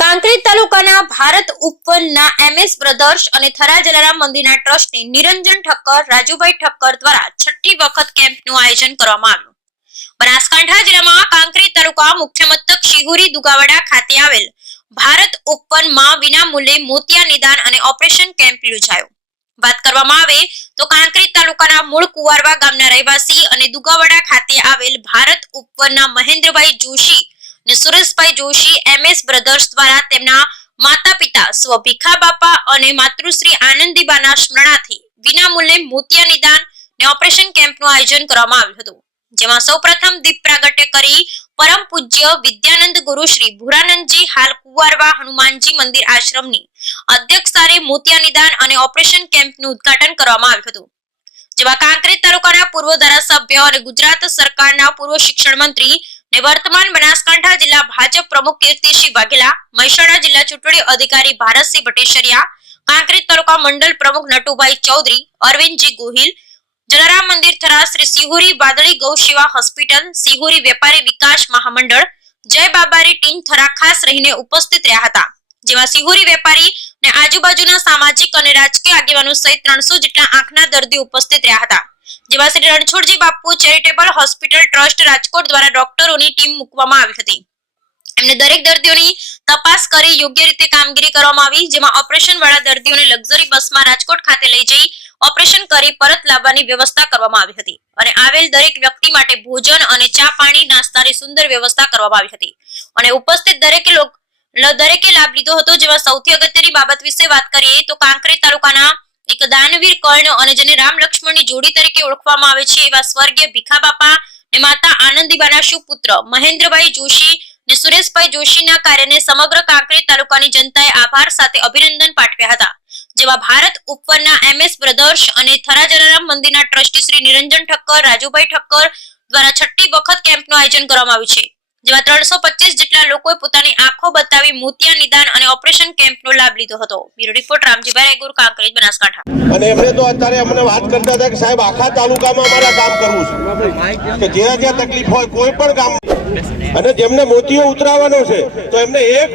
કાંકરેજ તાલુકાના Bharat ઉપવનના MS brothers અને થરા જલારામ મંદિરના ટ્રસ્ટી નિરંજન ઠક્કર, રાજુભાઈ ઠક્કર દ્વારા છઠ્ઠી વખત કેમ્પનું આયોજન કરવામાં આવ્યું. બનાસકાંઠા જિલ્લામાં કાંકરેજ તાલુકા મુખ્ય મથક શિહોરી દુગાવાડા ખાતે આવેલ ભારત ઉપવનમાં વિનામૂલ્યે મોતિયા નિદાન અને ઓપરેશન કેમ્પ યોજાયો. વાત કરવામાં આવે તો કાંકરેજ તાલુકાના મૂળ કુવારવા ગામના રહેવાસી અને દુગાવાડા ખાતે આવેલ ભારત ઉપવનના મહેન્દ્રભાઈ જોશી અને સુરેશભાઈ જોશી MS બ્રધર્સ દ્વારા તેમના માતા પિતા સ્વ ભીખા બાપા અને માતૃશ્રી આનંદીબાના સ્મરણાર્થે વિનામૂલ્યે મોતિયા નિદાન અને ઓપરેશન કેમ્પનું આયોજન કરવામાં આવ્યું હતું, જેમાં સૌપ્રથમ દીપ પ્રાગટ્ય કરી પરમ પૂજ્ય વિદ્યાનંદ ગુરુ શ્રી ભુરાનંદજી હાલ કુવારવા હનુમાનજી મંદિર આશ્રમની અધ્યક્ષતાએ મોતિયા નિદાન અને ઓપરેશન કેમ્પનું ઉદ્ઘાટન કરવામાં આવ્યું હતું, જેમાં કાંકરેજ તાલુકાના પૂર્વ ધારાસભ્ય અને ગુજરાત સરકારના પૂર્વ શિક્ષણ મંત્રી ને વર્તમાન બનાસકાંઠા જિલ્લા ભાજપ પ્રમુખ કીર્તિસિંહ વાઘેલા, મહેસાણા જિલ્લા ચૂંટણી અધિકારી ભારતસિંહ ભટ્ટેસરિયા, કાંકરેજ તાલુકા મંડળ પ્રમુખ નટુભાઈ ચૌધરી, અરવિંદજી ગોહિલ, જલારામ મંદિર થરા, શ્રી સિહોરી વાદળી ગૌ સેવા હોસ્પિટલ, સિહોરી વેપારી વિકાસ મહામંડળ, જય બાબારી ટીમ થરા ખાસ રહીને ઉપસ્થિત રહ્યા હતા, જેમાં સિહોરી વેપારી અને આજુબાજુના સામાજિક અને રાજકીય આગેવાનો સહિત 300 જેટલા આંખના દર્દીઓ ઉપસ્થિત રહ્યા હતા, જેમાં શ્રી રણછોડજી બાપુ ચેરિટેબલ હોસ્પિટલ ટ્રસ્ટ રાજકોટ દ્વારા ડોક્ટરોની ટીમ મૂકવામાં આવી હતી. એમને દરેક દર્દીઓની તપાસ કરી યોગ્ય રીતે કામગીરી કરવામાં આવી, જેમાં ઓપરેશન વાળા દર્દીઓને લક્ઝરી બસમાં રાજકોટ ખાતે લઈ જઈ ઓપરેશન કરી પરત લાવવાની વ્યવસ્થા કરવામાં આવી હતી અને આવેલ દરેક વ્યક્તિ માટે ભોજન અને ચા પાણી નાસ્તાની સુંદર વ્યવસ્થા કરવામાં આવી હતી અને ઉપસ્થિત દરેકે લાભ લીધો હતો. જેમાં સૌથી અગત્યની બાબત વિશે વાત કરીએ તો કાંકરેજ તાલુકાના એક દાનવીર કર્ણ અને જેને રામ લક્ષ્મણની જોડી તરીકે ઓળખવામાં આવે છે એવા સ્વર્ગીય ભીખા બાપા અને માતા આનંદીબાના સુપુત્ર મહેન્દ્રભાઈ જોશી અને સુરેશભાઈ જોશીના કાર્યને સમગ્ર કાંકરેજ તાલુકાની જનતાએ આભાર સાથે અભિનંદન પાઠવ્યા હતા, જેમાં ભારત ઉપવનના MS બ્રધર્સ અને થરા જલારામ મંદિરના ટ્રસ્ટી શ્રી નિરંજન ઠક્કર, રાજુભાઈ ઠક્કર દ્વારા છઠ્ઠી વખત કેમ્પનું આયોજન કરવામાં આવ્યું છે, જેમાં 325 જેટલા લોકોએ પોતાની આંખો બતાવી મોતિયા નિદાન અને ઓપરેશન કેમ્પનો લાભ લીધો હતો. Bureau report Ramjibhai Regur, Kankrej, Banaskantha. અને એમણે તો અત્યારે અમને વાત કરતા હતા કે સાહેબ આખા તાલુકામાં અમારે કામ કરવું છે, કે જ્યાં જ્યાં તકલીફ હોય કોઈ પણ ગામ, અને જેમને મોતિયો ઉતરાવવાનો છે તો એમને એક